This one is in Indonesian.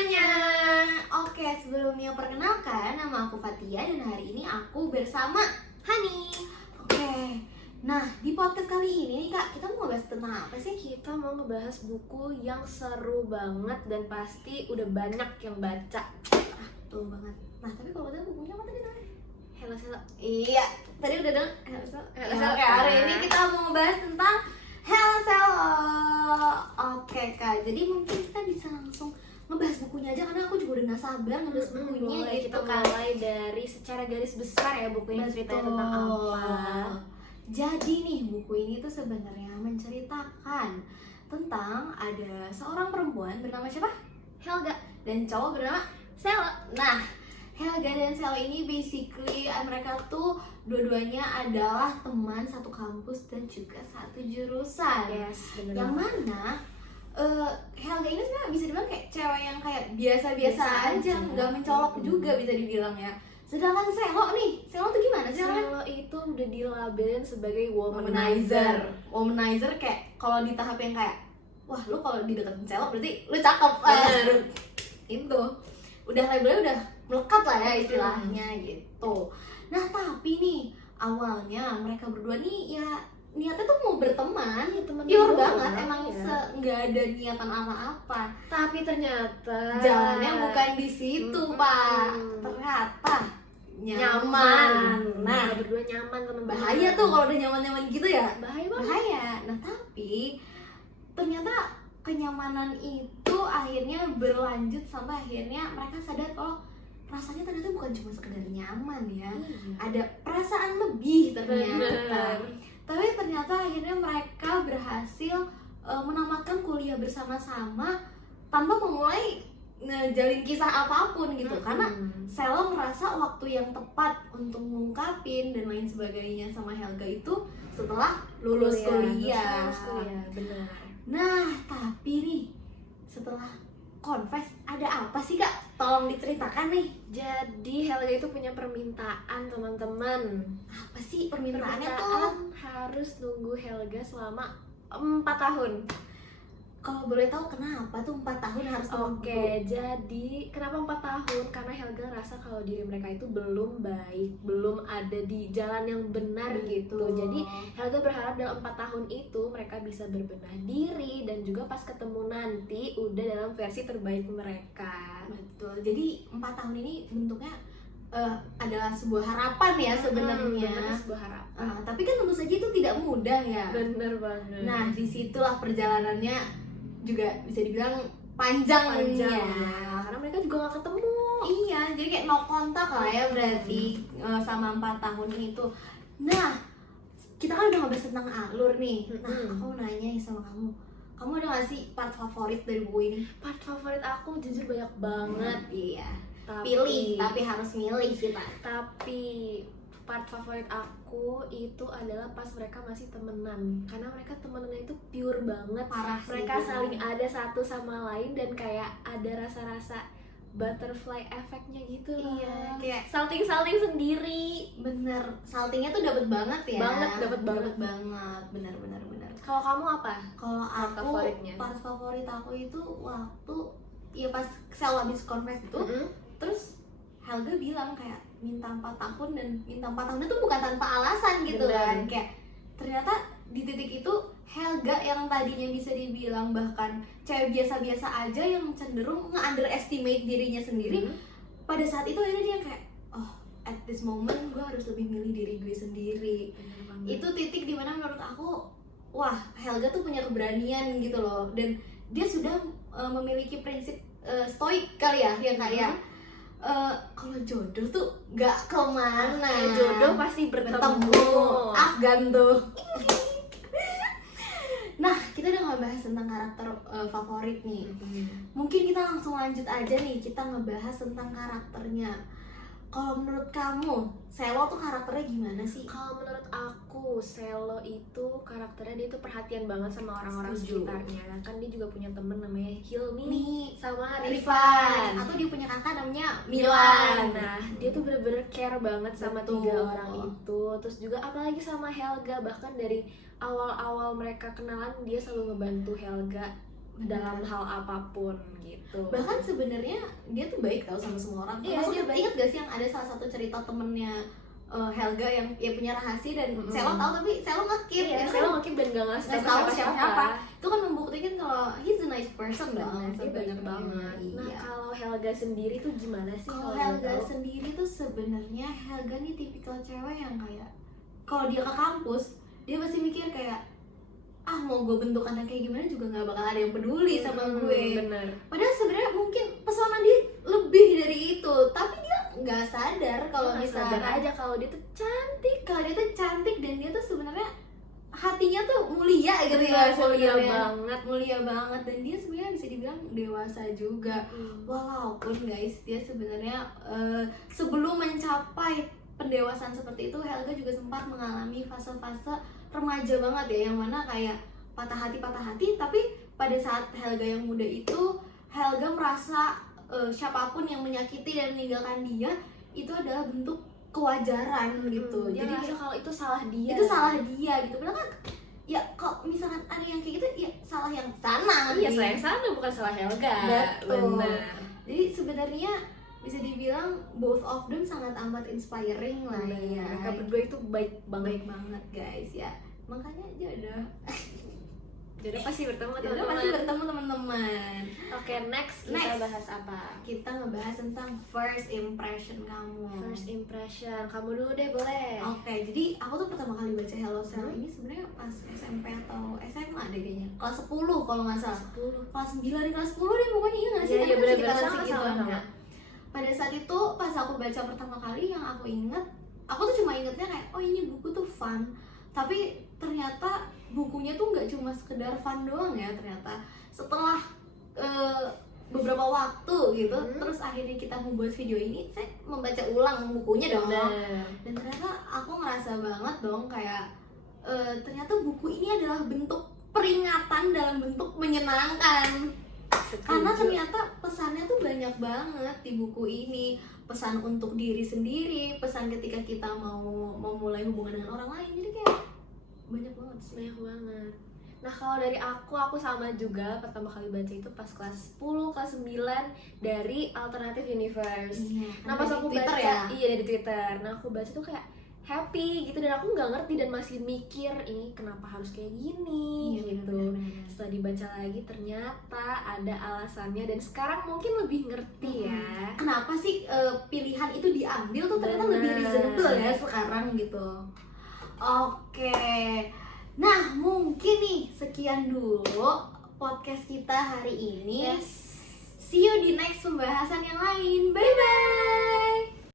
semuanya. Oke, sebelumnya perkenalkan, nama aku Fatia dan hari ini aku bersama Hani. Oke, nah di podcast kali ini Kak, kita mau ngebahas tentang apa sih? Kita mau ngebahas buku yang seru banget dan pasti udah banyak yang baca. Betul banget. Nah, tapi kalau udah bukunya apa tadi namanya? Hello. Iya, tadi udah dong. Hello. Oke, Kak. hari ini kita mau ngebahas tentang Hello. Oke Kak, jadi mungkin kita bisa langsung ngebahas bukunya aja karena aku juga udah gak sabar ngebahas bukunya Boleh gitu kita kan. mulai dari secara garis besar ya bukunya ceritanya tentang apa. Jadi nih buku ini tuh sebenarnya menceritakan tentang ada seorang perempuan bernama siapa? Helga, dan cowok bernama Selo. Nah, Helga dan Selo ini basically mereka tuh dua-duanya adalah teman satu kampus dan juga satu jurusan. Yes, benar. Yang mana Helga ini sebenarnya bisa dibilang kayak cewek yang kayak biasa-biasa Biasa aja, aja. nggak mencolok juga bisa dibilang ya. Sedangkan Selo tuh gimana sih orangnya? Selo itu udah dilabelin sebagai Womanizer. Womanizer kayak kalau di tahap yang kayak wah lu kalau dideketin Selo berarti lu cakep. Bener. Itu udah labelnya udah melekat lah ya istilahnya gitu. Nah tapi nih awalnya mereka berdua nih ya niatnya tuh mau berteman, Iya, teman pure doang, banget, ya. emang nggak ada niatan apa-apa. Tapi ternyata Jalannya bukan di situ Pak, ternyata nyaman. Nah Mereka berdua nyaman teman-teman. bahaya tuh kalau udah nyaman-nyaman gitu ya, Bahaya banget. bahaya. Nah tapi ternyata kenyamanan itu akhirnya berlanjut sampai akhirnya mereka sadar kalau rasanya ternyata bukan cuma sekedar nyaman ya, ada perasaan lebih ternyata. Tapi ternyata akhirnya mereka berhasil menamatkan kuliah bersama-sama tanpa memulai ngejalin kisah apapun gitu. Karena Selo merasa waktu yang tepat untuk mengungkapin dan lain sebagainya sama Helga itu setelah lulus kuliah. Benar. Nah, tapi nih setelah confess ada apa sih Kak? Tolong diceritakan nih. Jadi Helga itu punya permintaan teman-teman. Apa sih permintaannya tuh? Permintaan harus nunggu Helga selama 4 tahun. Kalau boleh tahu kenapa tuh 4 tahun harus nunggu? Oke, jadi kenapa 4 tahun? Karena Helga ngerasa kalau diri mereka itu belum baik, belum ada di jalan yang benar gitu. Jadi Helga berharap dalam 4 tahun itu mereka bisa berbenah diri dan juga pas ketemu nanti udah dalam versi terbaik mereka. Betul. Jadi 4 tahun ini bentuknya adalah sebuah harapan ya sebenarnya. Benar, sebuah harapan. Tapi kan tentu saja itu tidak mudah ya. Bener banget. Nah, disitulah perjalanannya juga bisa dibilang panjang ya. Karena mereka juga gak ketemu. Iya, jadi kayak no kontak lah ya berarti sama 4 tahun itu. Nah, kita kan udah ngebahas tentang alur nih. Nah, aku nanya nih sama kamu ada gak sih part favorit dari buku ini? Part favorit aku jujur banyak banget. Iya. Tapi harus milih kita. Tapi part favorit aku itu adalah pas mereka masih temenan. Karena mereka temenannya itu pure banget. Parah sih. Mereka saling ada satu sama lain dan kayak ada rasa-rasa butterfly efeknya gitu loh. Iya, kayak salting sendiri. bener, saltingnya tuh dapat banget ya. Dapat banget. Bener. Kalau kamu apa? Kalau Part aku favoritnya? part favorit aku itu waktu ya pas Sel habis confess itu, terus Helga bilang kayak minta 4 tahun dan minta 4 tahun itu bukan tanpa alasan gitu. Bener. Kan kayak ternyata di titik itu Helga yang tadinya bisa dibilang bahkan cewek biasa-biasa aja yang cenderung nge-underestimate dirinya sendiri, pada saat itu akhirnya dia kayak oh at this moment gue harus lebih milih diri gue sendiri. Itu titik dimana menurut aku wah Helga tuh punya keberanian gitu loh, dan dia sudah memiliki prinsip stoik kali ya yang kayak kalau jodoh tuh gak kemana, jodoh pasti bertemu. Afgan tuh. Nah, kita udah ngebahas tentang karakter favorit nih. Mungkin kita langsung lanjut aja nih, kita ngebahas tentang karakternya. Kalau menurut kamu, Selo tuh karakternya gimana sih? Kalau menurut aku, Selo itu karakternya dia tuh perhatian banget sama orang-orang Setuju. sekitarnya. Kan dia juga punya temen namanya Hilmi Nih, sama Rifan. Rifan. Atau dia punya kakak namanya Milan. Milan. Nah, dia tuh bener-bener care banget sama Betul. 3 orang itu. Terus juga apalagi sama Helga, bahkan dari awal-awal mereka kenalan dia selalu ngebantu Helga dalam hal apapun gitu. Bahkan sebenarnya dia tuh baik tau sama semua orang. Iya, Maksudnya dia baik. inget gak sih yang ada salah satu cerita temennya Helga yang ya punya rahasia dan Selo tahu tapi Selo nge-keep. Iya, Itu Selo kan nge-keep dan gak ngasih nggak tahu tahu siapa-siapa. siapa. Itu kan membuktikan kalau he's a nice person Bener, banget. dia bener banget. Nah, Iya. kalau Helga sendiri tuh gimana sih? Kalau boleh Helga tahu? sendiri tuh sebenarnya Helga nih tipikal cewek yang kayak kalau dia ke kampus dia pasti mikir kayak mau gue bentuk anak kayak gimana juga nggak bakal ada yang peduli sama gue. Bener. Padahal sebenarnya mungkin pesona dia lebih dari itu, tapi dia nggak sadar kalau sadar misalnya aja kalau dia tuh cantik. kalau dia tuh cantik dan dia tuh sebenarnya hatinya tuh mulia gitu Bener, ya, mulia sebenarnya. banget. Mulia banget dan dia sebenarnya bisa dibilang dewasa juga. Walaupun guys dia sebenarnya sebelum mencapai pendewasaan seperti itu, Helga juga sempat mengalami fase-fase remaja banget ya, yang mana kayak patah hati, tapi pada saat Helga yang muda itu Helga merasa siapapun yang menyakiti dan meninggalkan dia itu adalah bentuk kewajaran gitu. Dia Jadi ngerasa kalau itu salah dia. itu salah dia gitu. Padahal kan ya kalau misalkan ada yang kayak gitu ya salah yang sana. Iya, gitu. salah yang sana bukan salah Helga. Betul. Bener. Jadi sebenarnya bisa dibilang both of them sangat amat inspiring lah ya. Mereka berdua itu baik banget. Baik banget guys ya. Makanya jodoh. Jodoh pasti bertemu Jodoh teman-teman. pasti bertemu teman-teman. Oke, next kita Next. bahas apa? Kita ngebahas tentang first impression kamu. First impression. Kamu dulu deh, boleh. Oke, jadi aku tuh pertama kali baca Hello Cell ini sebenarnya pas SMP atau SMA deh kayaknya. Kelas 10 kalau nggak salah. 10. Kelas 9 di kelas 10 deh pokoknya, iya nggak sih? Iya, Kan bener-bener sekitaran sama, segituan, sama. kan? Pada saat itu pas aku baca pertama kali yang aku inget, aku tuh cuma ingetnya kayak oh ini buku tuh fun, tapi ternyata bukunya tuh nggak cuma sekedar fun doang ya ternyata. Setelah beberapa waktu gitu, terus akhirnya kita membuat video ini, saya membaca ulang bukunya dong. Bener. Dan ternyata aku ngerasa banget dong kayak ternyata buku ini adalah bentuk peringatan dalam bentuk menyenangkan. Karena ternyata pesannya tuh banyak banget di buku ini. Pesan untuk diri sendiri, pesan ketika kita mau memulai hubungan dengan orang lain. Jadi kayak banyak banget sih. Banyak banget. Nah, kalau dari aku sama juga pertama kali baca itu pas kelas 10, kelas 9 dari Alternative Universe. Iya, Nah, pas aku Twitter baca, ya. iya dari Twitter. Nah, aku baca tuh kayak happy gitu dan aku nggak ngerti dan masih mikir ini kenapa harus kayak gini Iya, gitu. bener-bener. Setelah dibaca lagi ternyata ada alasannya dan sekarang mungkin lebih ngerti ya. Kenapa sih pilihan itu diambil tuh ternyata Bener. lebih reasonable ya sekarang gitu. Oke. Nah, mungkin nih sekian dulu podcast kita hari ini. Yes. See you di next pembahasan yang lain. Bye bye.